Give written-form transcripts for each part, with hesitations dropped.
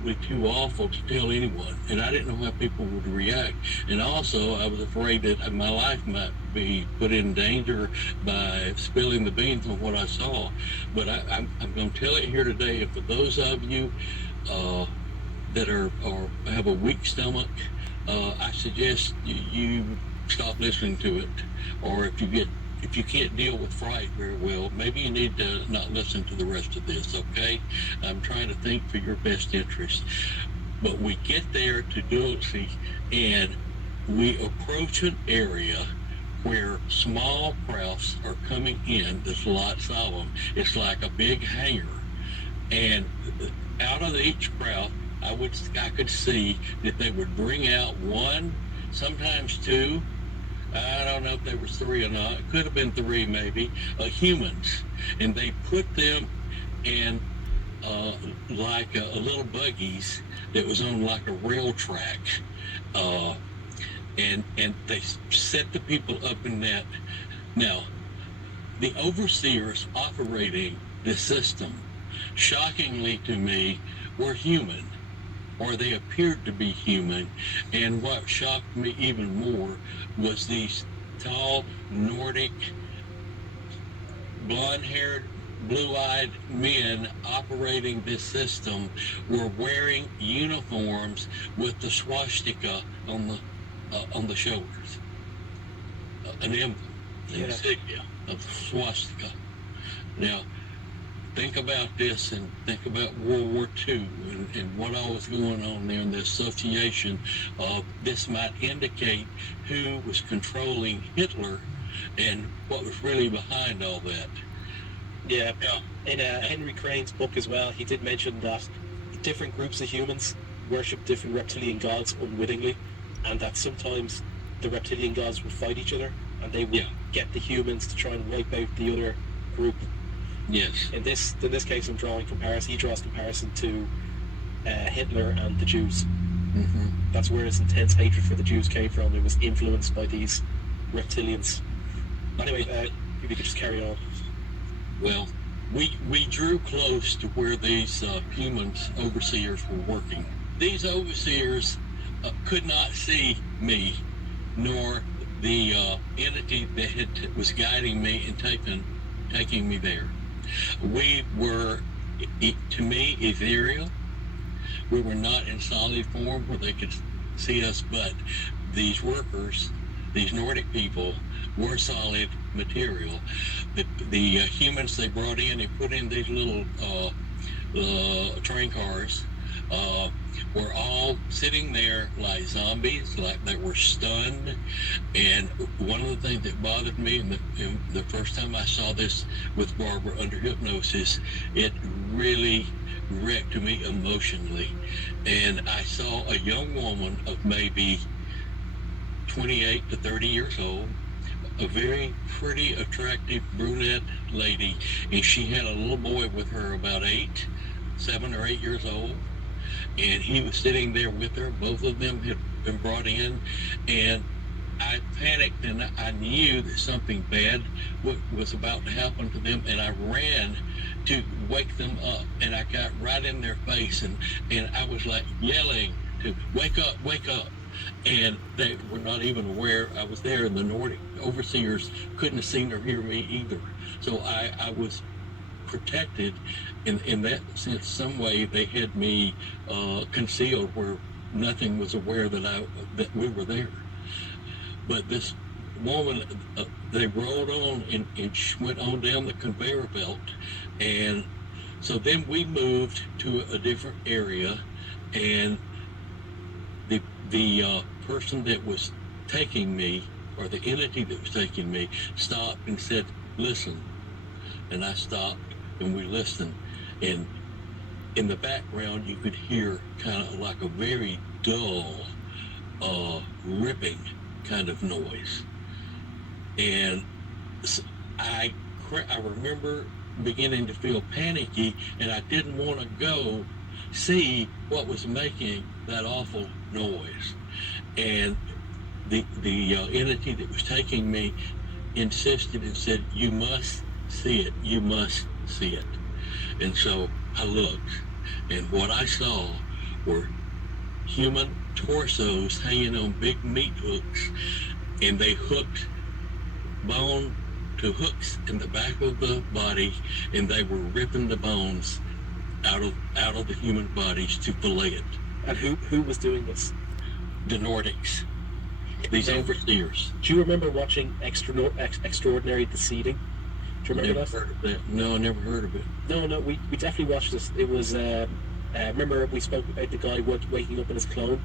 absolutely too awful to tell anyone, and I didn't know how people would react. And also, I was afraid that my life might be put in danger by spilling the beans on what I saw. But I'm going to tell it here today. And for those of you uh, that are or have a weak stomach, I suggest you stop listening to it. Or if you can't deal with fright very well, maybe you need to not listen to the rest of this. Okay, I'm trying to think for your best interest. But we get there to Dulce, and we approach an area where small crafts are coming in. There's lots of them. It's like a big hangar, and out of each craft, I could see that they would bring out one, sometimes two. I don't know if there was three or not. It could have been three, maybe. Humans, and they put them in like a little buggies that was on like a rail track, uh, and they set the people up in that. Now, the overseers operating the system, shockingly to me, were human, or they appeared to be human. And what shocked me even more was these tall Nordic, blonde-haired, blue-eyed men operating this system were wearing uniforms with the swastika on the shoulders, an emblem, an insignia of swastika. Now, think about this and think about World War II and what all was going on there and the association of this might indicate who was controlling Hitler and what was really behind all that. Yeah. In Henry Crane's book as well, he did mention that different groups of humans worship different reptilian gods unwittingly, and that sometimes the reptilian gods would fight each other, and they would get the humans to try and wipe out the other group. Yes. In this case, I'm drawing comparison. He draws comparison to Hitler and the Jews. Mm-hmm. That's where his intense hatred for the Jews came from. It was influenced by these reptilians. Anyway, if you could just carry on. Well, we drew close to where these humans, overseers, were working. These overseers could not see me, nor the entity that was guiding me and taking me there. We were, to me, ethereal. We were not in solid form where they could see us, but these workers, these Nordic people, were solid material. The humans they brought in, they put in these little train cars, were all sitting there like zombies, like they were stunned. And one of the things that bothered me, in the first time I saw this with Barbara under hypnosis, it really wrecked me emotionally. And I saw a young woman of maybe 28 to 30 years old, a very pretty, attractive brunette lady, and she had a little boy with her about 7 or 8 years old, and he was sitting there with her. Both of them had been brought in, and I panicked, and I knew that something bad was about to happen to them, and I ran to wake them up, and I got right in their face, and I was like yelling to wake up, and they were not even aware I was there, and the Nordic overseers couldn't have seen or hear me either. So I was protected in that sense. Some way they had me concealed where nothing was aware that we were there. But this woman, they rolled on and she went on down the conveyor belt, and so then we moved to a different area, and the person that was taking me, or the entity that was taking me, stopped and said, "Listen." And I stopped, and we listened, and in the background you could hear kind of like a very dull ripping kind of noise. And I remember beginning to feel panicky, and I didn't want to go see what was making that awful noise. And the entity that was taking me insisted and said, "You must see it. And so I looked, and what I saw were human torsos hanging on big meat hooks, and they hooked bone to hooks in the back of the body, and they were ripping the bones out of the human bodies to fillet it. And who was doing this? The Nordics, these Now, overseers. do you remember watching Extraordinary The Seeding? Do you remember Never that? heard of that. No, I never heard of it. No, we definitely watched this. It was, remember we spoke about the guy waking up in his clone?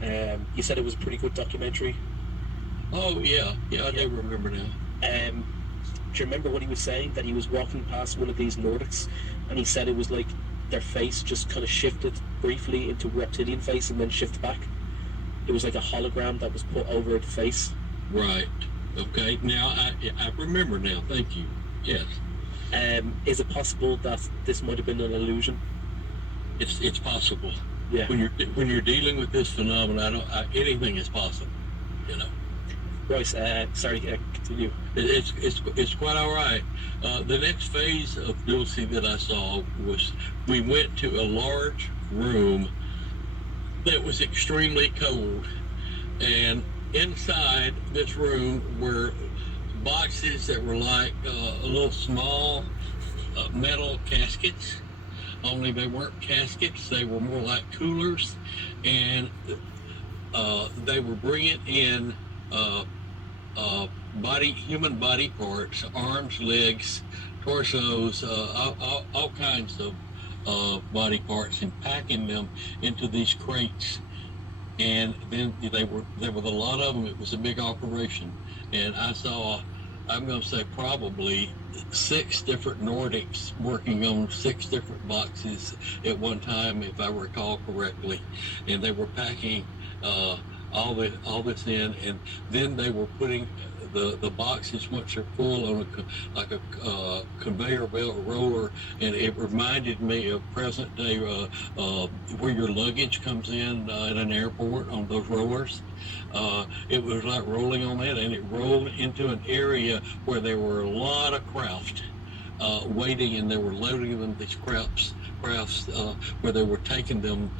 You said it was a pretty good documentary. Oh yeah, I Yeah. do remember now. Do you remember what he was saying? That he was walking past one of these Nordics, and he said it was like their face just kind of shifted briefly into reptilian face and then shifted back. It was like a hologram that was put over the face. Right. Okay. Now I remember now. Thank you. Yes. Is it possible that this might have been an illusion? It's possible. Yeah. When you're dealing with this phenomenon, anything is possible. You know. Royce, continue. It's quite all right. The next phase of Duice that I saw was we went to a large room that was extremely cold, and inside this room were boxes that were like little small metal caskets. Only they weren't caskets; they were more like coolers, and they were bringing in human body parts, arms, legs, torsos, all kinds of body parts, and packing them into these crates. And then there was a lot of them. It was a big operation, and I saw, I'm going to say probably 6 different Nordics working on 6 different boxes at one time, if I recall correctly, and they were packing all this in, and then they were putting the boxes once they're full on a conveyor belt roller, and it reminded me of present day where your luggage comes in at an airport on those rollers. It was like rolling on that, and it rolled into an area where there were a lot of craft waiting, and they were loading them these crafts where they were taking them,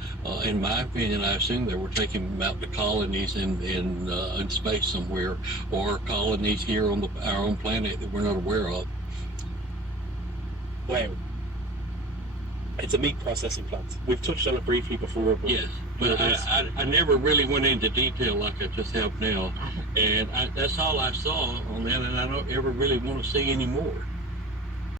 in my opinion, I assume they were taking them out to colonies in space somewhere, or colonies here on our own planet that we're not aware of. Wow. It's a meat processing plant. We've touched on it briefly before. But Yes, but I never really went into detail like I just have now, and that's all I saw on that, and I don't ever really want to see any more.